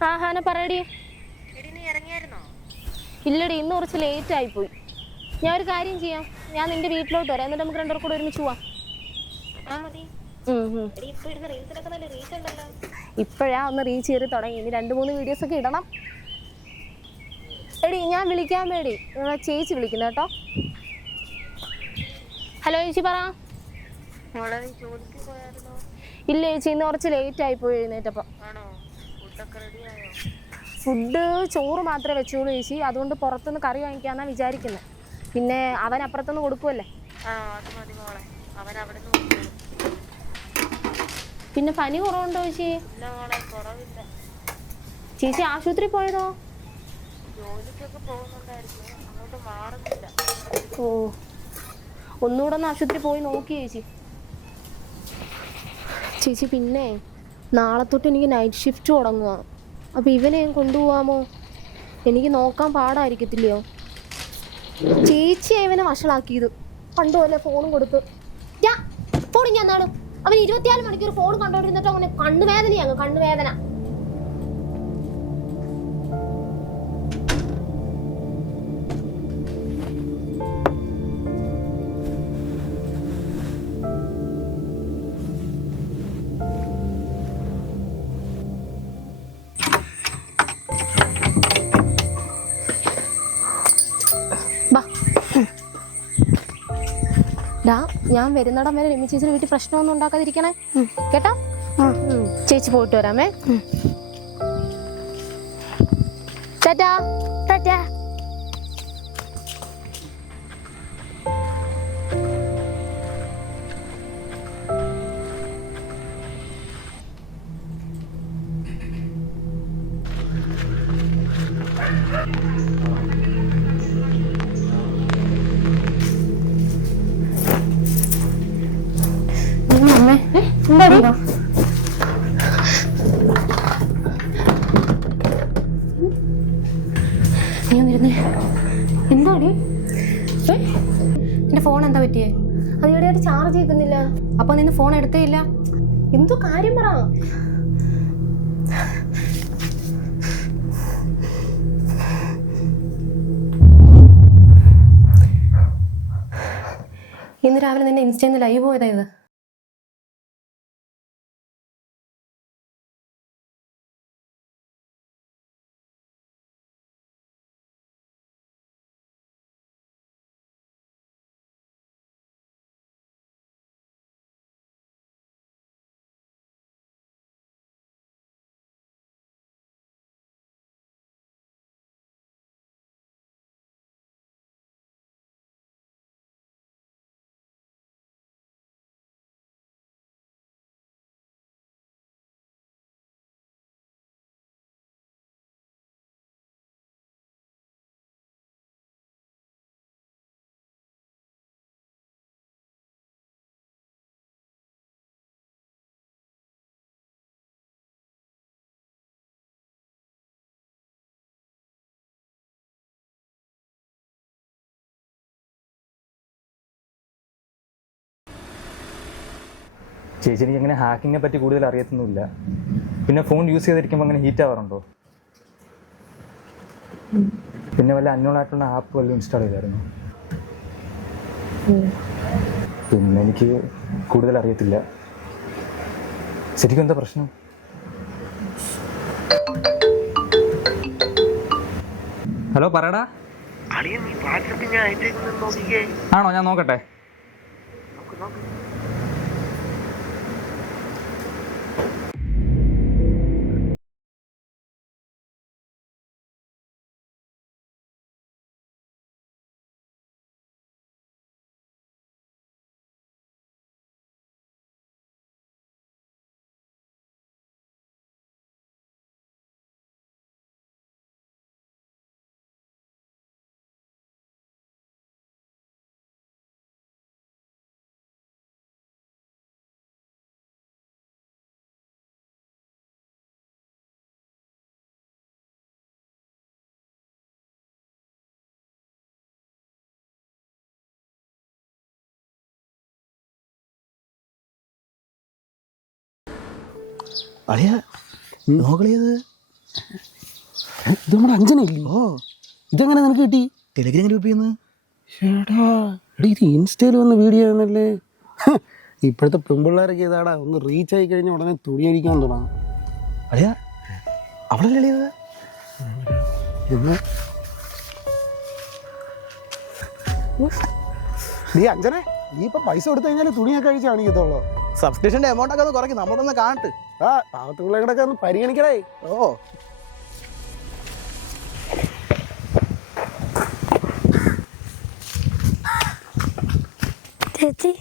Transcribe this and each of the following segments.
ഹാന പറയടി. ഇല്ലടി, ഇന്ന് കുറച്ച് ലേറ്റ് ആയിപ്പോയി. ഞാൻ ഒരു കാര്യം ചെയ്യാം, ഞാൻ നിന്റെ വീട്ടിലോട്ട് വരാം, എന്നിട്ട് നമുക്ക് രണ്ടുപേർ കൂടെ ഒരുമിച്ച് പോവാം. ഇപ്പോഴാ ഒന്ന് റീച്ച് ചെയ്ത് തുടങ്ങി, ഇനി 2-3 വീഡിയോസ് ഒക്കെ ഇടണം. എടി ഞാൻ വിളിക്കാൻ വേണ്ടി ചേച്ചി വിളിക്കുന്നു കേട്ടോ. ഹലോ ചേച്ചി, പറ. ഇല്ല ചേച്ചി, ഇന്ന് കുറച്ച് ലേറ്റ് ആയിപ്പോയി എഴുന്നേറ്റപ്പോ. ഫുഡ് ചോറ് മാത്രമേ വെച്ചോളൂ ചേച്ചി, അതുകൊണ്ട് പുറത്തുനിന്ന് കറി വാങ്ങിക്കാന്നാ വിചാരിക്കുന്നത്. പിന്നെ അവൻ അപ്പുറത്തുനിന്ന് കൊടുക്കുമല്ലേ. പിന്നെ പനി കുറവുണ്ടോ ചേച്ചി? ചേച്ചി ആശുപത്രി പോയതോ? ഓ, ഒന്നുകൂടെ ഒന്ന് ആശുപത്രി പോയി നോക്കി ചേച്ചി. ചേച്ചി പിന്നെ നാളെ തൊട്ട് എനിക്ക് നൈറ്റ് ഷിഫ്റ്റ് തുടങ്ങുക. അപ്പോൾ ഇവനെ കൊണ്ടുപോകാമോ? എനിക്ക് നോക്കാൻ പാടായിരിക്കത്തില്ലയോ? ചേച്ചിയാ ഇവനെ വഷളാക്കിയത്. പണ്ടുപോലെ ഫോണും കൊടുത്ത് ഫോൺ ഞാൻ നാളും അവൻ 24 മണിക്കൂർ ഫോൺ കണ്ടോണ്ടിരുന്നിട്ട് അവനെ കണ്ണുവേദനയാണ്, കണ്ണുവേദന. ഞാൻ വരുന്നിടം വരെ രമി ചേച്ചി വീട്ടിൽ പ്രശ്നമൊന്നും ഉണ്ടാക്കാതിരിക്കണേ കേട്ടോ. ചേച്ചി പോയിട്ട് വരാമേ. ടാറ്റാ. ടാറ്റാ. എന്താടി എന്റെ ഫോൺ എന്താ പറ്റിയേ? അത് ഇവിടെയായിട്ട് ചാർജ് ചെയ്തുന്നില്ല. അപ്പൊ നിന്ന് ഫോൺ എടുത്തേ ഇല്ല. എന്തോ കാര്യം പറ. ഇന്ന് രാവിലെ നിന്നെ ഇൻസ്റ്റയിൽ ലൈവ് പോയതായത്. ചേച്ചി, എനിക്ക് അങ്ങനെ ഹാക്കിങ്ങിനെ പറ്റി കൂടുതൽ അറിയത്തൊന്നുമില്ല. പിന്നെ ഫോൺ യൂസ് ചെയ്തിരിക്കുമ്പോൾ അങ്ങനെ ഹീറ്റ് ആവാറുണ്ടോ? പിന്നെ വല്ല അന്യോണായിട്ടുള്ള ആപ്പ് വല്ലതും ഇൻസ്റ്റാൾ ചെയ്തായിരുന്നു? പിന്നെ എനിക്ക് കൂടുതൽ അറിയത്തില്ല. ശരിക്കും എന്താ പ്രശ്നം? ഹലോ, പറയടാ. ആണോ? ഞാൻ നോക്കട്ടെ. അളിയ നോക്കളിയത് ഇത് നമ്മുടെ അഞ്ജനയില്ലേ? ഇതെങ്ങനെ നിനക്ക് കിട്ടി? ടെലിഗ്രാം ഗ്രൂപ്പിൽ നിന്ന്. ചേടാ എടാ ഇത് ഇൻസ്റ്റയിൽ വന്ന വീഡിയോ ആണല്ലേ. ഇപ്പോഴത്തെ പെൺപിള്ളേരൊക്കെ ഇതാടാ ഒന്ന് റീച്ച് ആയി കഴിഞ്ഞാൽ ഉടനെ തുണി അടിക്കാൻ തുടങ്ങും. അളിയാ അവളല്ലേ ഇത്? പിന്നെ നീ അഞ്ജനെ നീ ഇപ്പൊ പൈസ കൊടുത്തു കഴിഞ്ഞാൽ തുണിയൊക്കെ അഴിച്ച് കാണിക്കത്തുള്ളൂ. സബ്സ്ക്രിപ്ഷൻ്റെ എമൗണ്ട് ഒക്കെ ഒന്ന് കുറയ്ക്കും, നമ്മളൊന്ന് കാണട്ട്. ആ പാവത്തുള്ളവരൊക്കെ ഒന്ന് പരിഗണിക്കണേ. ഓ ചേച്ചി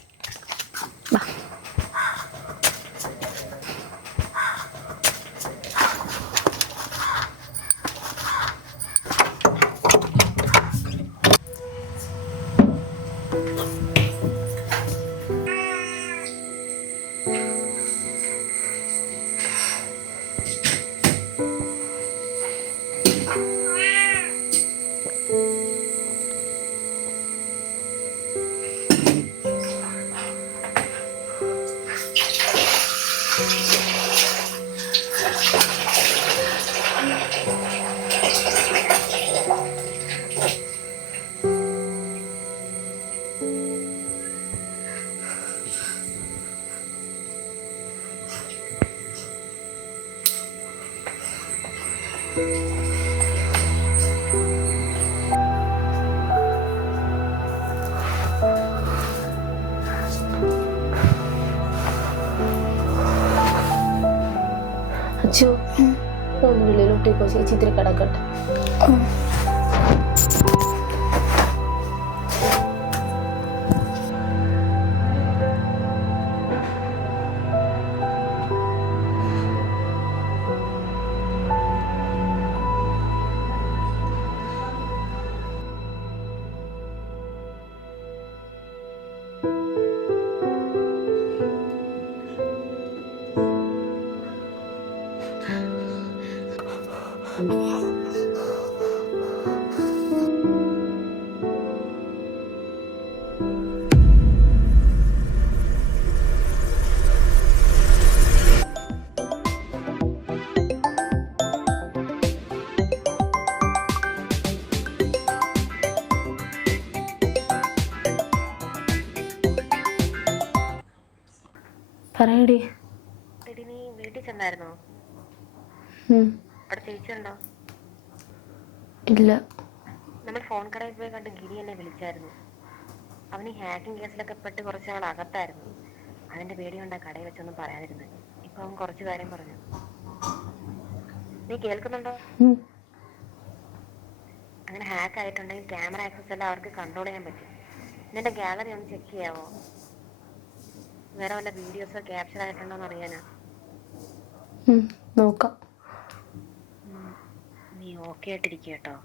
അച്ചു ഒന്ന് വെളിയിലോട്ടേക്കോ, ചേച്ചി ഇത്തിരി കിടക്കട്ടെ. പറയടി. നീ വീട്ടിൽ ചെന്നായിരുന്നോ? അവിടെ ചേച്ചിയുണ്ടോ? ഇല്ല. നമ്മൾ ഫോൺ കടയിൽ പോയി കണ്ട് ഗിരി എന്നെ വിളിച്ചായിരുന്നു. അവൻ ഈ ഹാക്കിംഗ് കേസിലൊക്കെ പെട്ട് കുറച്ച് നാൾ അകത്തായിരുന്നു. അതിന്റെ പേടി കൊണ്ടാ കടയിൽ വെച്ചൊന്നും പറയാതിരുന്നത്. ഇപ്പൊ അവൻ കുറച്ച് കാര്യം പറഞ്ഞു. നീ കേൾക്കുന്നുണ്ടോ? അങ്ങനെ ഹാക്ക് ആയിട്ടുണ്ടെങ്കിൽ ക്യാമറ ആക്സസ് എല്ലാം അവർക്ക് കൺട്രോൾ ചെയ്യാൻ പറ്റും. നിന്റെ ഗാലറി ഒന്ന് ചെക്ക് ചെയ്യാവോ? വേറെ വല്ല വീഡിയോസോ ക്യാപ്ചർ ആയിട്ടുണ്ടോന്ന് അറിയാനാ. നോക്കാം. നീ ഓക്കെ ആയിട്ടിരിക്കുക കേട്ടോ.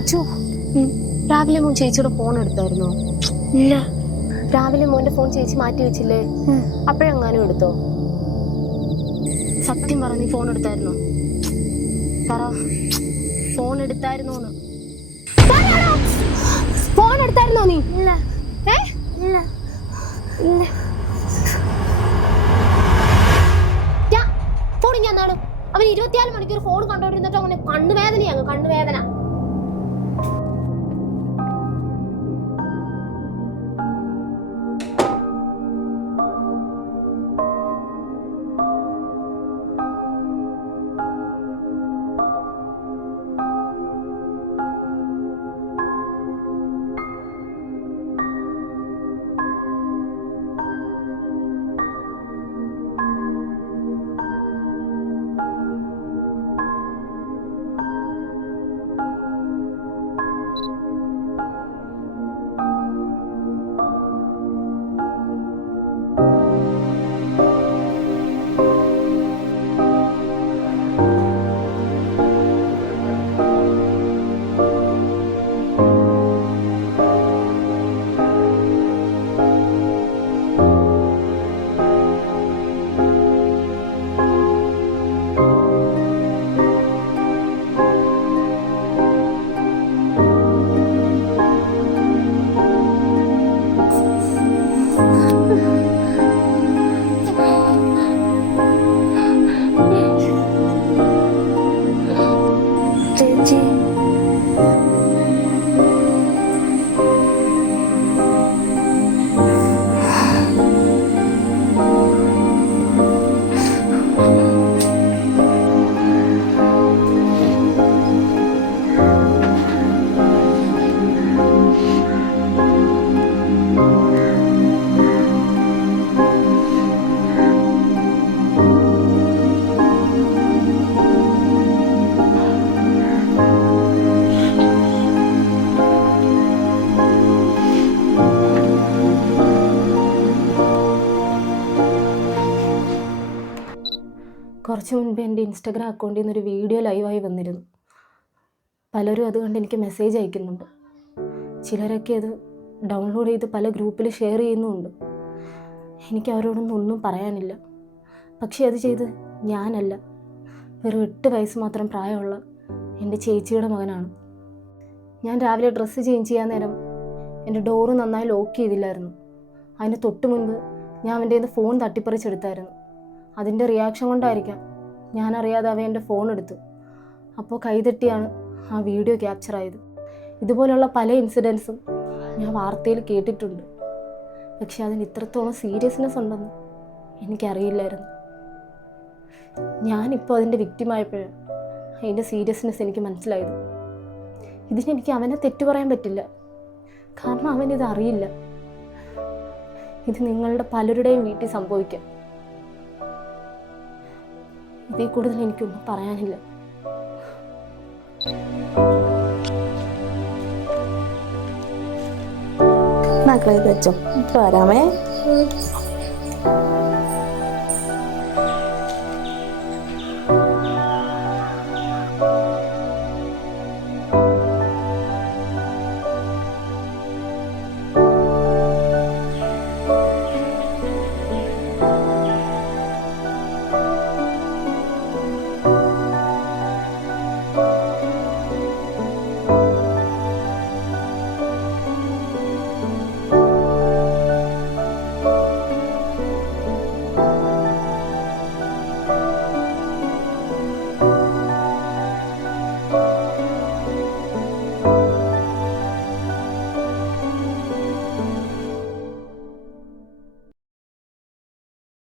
അച്ചു, രാവിലെ മോൻ ചേച്ചിയുടെ ഫോൺ എടുത്തായിരുന്നോ? ഇല്ല. രാവിലെ മോന്റെ ഫോൺ ചേച്ചി മാറ്റി വെച്ചില്ലേ? അപ്പോഴെങ്ങാനും എടുത്തോ? സത്യം പറ, നീ ഫോൺ എടുത്തായിരുന്നോ? പറ, ഫോൺ എടുത്തായിരുന്നോന്ന്. ഫോൺ എടുത്തായിരുന്നോ നീ? ഇല്ല. ഇല്ല. ഫോൺ ഞാൻ എന്താണ്? അവൻ 24 മണിക്കൂർ ഫോൺ കണ്ടോണ്ടിരുന്നിട്ട് അവനെ കണ്ണുവേദനയാണ്, കണ്ണുവേദന. ചേച്ചി കുറച്ച് മുൻപ് എൻ്റെ ഇൻസ്റ്റഗ്രാം അക്കൗണ്ടിൽ നിന്നൊരു വീഡിയോ ലൈവായി വന്നിരുന്നു. പലരും അത് കണ്ട് എനിക്ക് മെസ്സേജ് അയക്കുന്നുണ്ട്. ചിലരൊക്കെ അത് ഡൗൺലോഡ് ചെയ്ത് പല ഗ്രൂപ്പിൽ ഷെയർ ചെയ്യുന്നുമുണ്ട്. എനിക്ക് അവരോടൊന്നും ഒന്നും പറയാനില്ല. പക്ഷേ അത് ചെയ്ത് ഞാനല്ല, വെറും 8 വയസ്സ് മാത്രം പ്രായമുള്ള എൻ്റെ ചേച്ചിയുടെ മകനാണ്. ഞാൻ രാവിലെ ഡ്രസ്സ് ചേഞ്ച് ചെയ്യാൻ നേരം എൻ്റെ ഡോറ് നന്നായി ലോക്ക് ചെയ്തില്ലായിരുന്നു. അതിന് തൊട്ട് മുൻപ് ഞാൻ അവൻ്റെ കയ്യിൽ നിന്ന് ഫോൺ തട്ടിപ്പറിച്ചെടുത്തായിരുന്നു. അതിൻ്റെ റിയാക്ഷൻ കൊണ്ടായിരിക്കാം ഞാനറിയാതെ അവൻ എൻ്റെ ഫോൺ എടുത്തു. അപ്പോൾ കൈതട്ടിയാണ് ആ വീഡിയോ ക്യാപ്ചർ ആയത്. ഇതുപോലുള്ള പല ഇൻസിഡൻസും ഞാൻ വാർത്തയിൽ കേട്ടിട്ടുണ്ട്. പക്ഷെ അതിന് ഇത്രത്തോളം സീരിയസ്നെസ് ഉണ്ടെന്ന് എനിക്കറിയില്ലായിരുന്നു. ഞാനിപ്പോൾ അതിൻ്റെ വിക്റ്റിമായപ്പോഴാണ് അതിൻ്റെ സീരിയസ്നെസ് എനിക്ക് മനസ്സിലായത്. ഇതിനെനിക്ക് അവനെ തെറ്റു പറയാൻ പറ്റില്ല, കാരണം അവനിത് അറിയില്ല. ഇത് നിങ്ങളുടെ പലരുടെയും വീട്ടിൽ സംഭവിക്കാം. ഇതിൽ കൂടുതൽ എനിക്കൊന്നും പറയാനില്ല. മക്കളെ വെച്ചോ, വരാമേ.